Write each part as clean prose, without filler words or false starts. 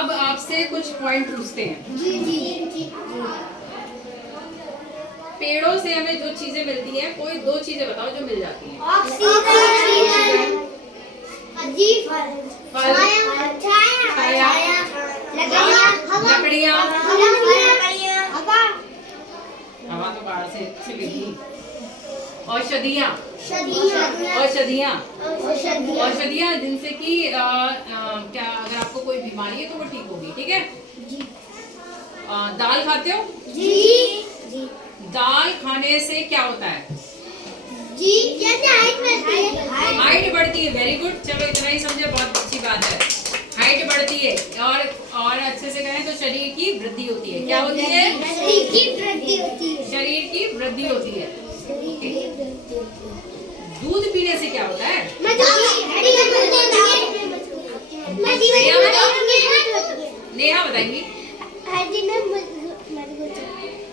अब आपसे कुछ पॉइंट पूछते हैं। जी जी जी। पेड़ों से हमें जो चीजें मिलती हैं, कोई दो चीजें बताओ जो मिल जाती हैं। ऑक्सीजन, जी, फल, छाया, लकड़ियाँ, हवा तो बाहर से चलेगी। औषधियाँ, औषधियाँ जिनसे कि क्या अगर आपको कोई बीमारी है तो वो ठीक होगी, ठीक है। दाल खाते हो? जी। दाल खाने से क्या होता है? जी, जैसे हाइट बढ़ती है। वेरी गुड, चलो इतना ही समझे, बहुत अच्छी बात है। हाइट बढ़ती है और अच्छे से कहें तो शरीर की वृद्धि होती है। क्या होती है? शरीर की वृद्धि होती है। शरीर की वृद्धि होती है। दूध पीने से क्या होता है? नेहा बताएंगी।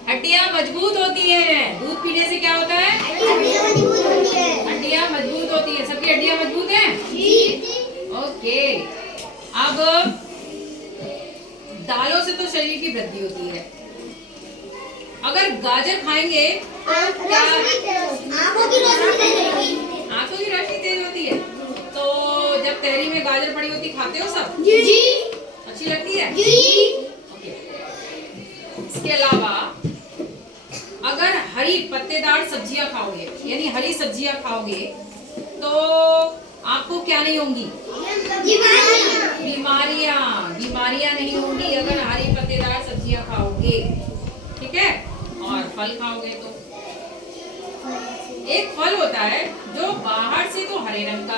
हड्डियाँ मजबूत होती हैं। दूध पीने से क्या होता है? हड्डियाँ मजबूत होती है। सबकी हड्डियाँ मजबूत हैं? ओके। अब दालों से तो शरीर की वृद्धि होती है। अगर गाजर खाएंगे तो क्या आंखों की रोशनी तेज होती है? तो जब तहरी में गाजर पड़ी होती खाते हो सब? जी। अच्छी लगती है? जी। ओके। इसके अलावा अगर हरी पत्तेदार सब्जियां खाओगे, यानी हरी सब्जियां खाओगे, तो आपको क्या नहीं होंगी? बीमारियां नहीं होंगी अगर हरी पत्तेदार सब्जियां खाओगे, ठीक है। और फल खाओगे तो एक फल होता है जो बाहर से तो हरे रंग का,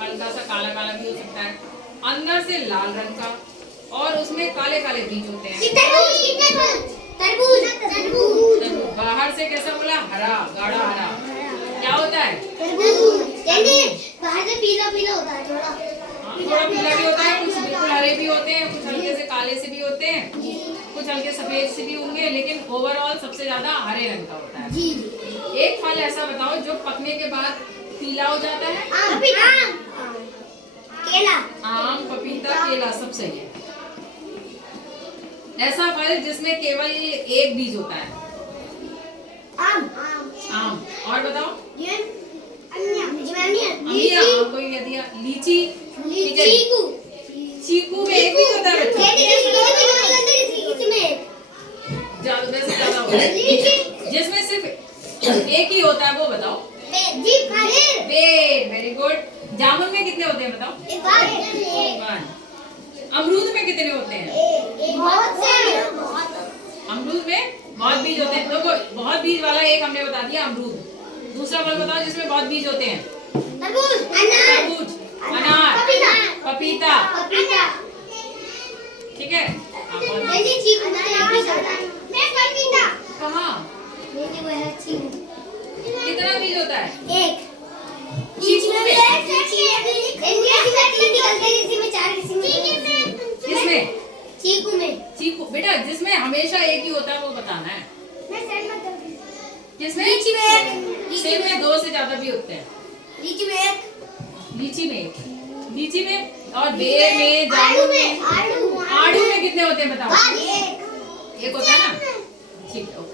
हल्का सा काला काला भी हो सकता है, अंदर से लाल रंग का, और उसमें काले काले बीज होते हैं। तरबूज। बाहर से कैसा बोला? हरा, गाढ़ा हरा। क्या होता है? बाहर से पीला पीला होता है थोड़ा। थोड़ा पीला भी होता है, कुछ बिल्कुल हरे भी होते हैं, कुछ हल्के से काले से भी होते हैं, कुछ हल्के सफेद से भी होंगे, लेकिन ओवरऑल सबसे ज्यादा हरे रंग का होता है। जी। एक फल ऐसा बताओ जो पकने के बाद पीला हो जाता है? केला। आम, पपीता, केला सब सही है। ऐसा फल जिसमें केवल एक बीज होता है? आम। और बताओ? लीची। चीकू में एक बीज होता है बच्चों? ज्यादा से ज्यादा होता है। जिसमें सिर्फ एक ही होता है वो बताओ? बेर। Very good. जामुन में कितने होते हैं बताओ? वन। अमरूद में कितने होते हैं? अमरूद में बहुत बीज होते हैं। देखो, बहुत बीज वाला एक हमने बता दिया, अमरूद। दूसरा फल बताओ जिसमें बहुत बीज होते हैं? तरबूज, अनार, पपीता। ठीक है। कहाँ? कितना बीज होता है? एक। चीकू में? किसमें? चीकू बेटा, जिसमें हमेशा एक ही होता है वो बताना है। किसमें? सेब में दो से ज्यादा भी होते हैं। लीची में और बेर में, जामुन में, आड़ू में कितने होते हैं बताओ? एक होता है ना? ठीक है।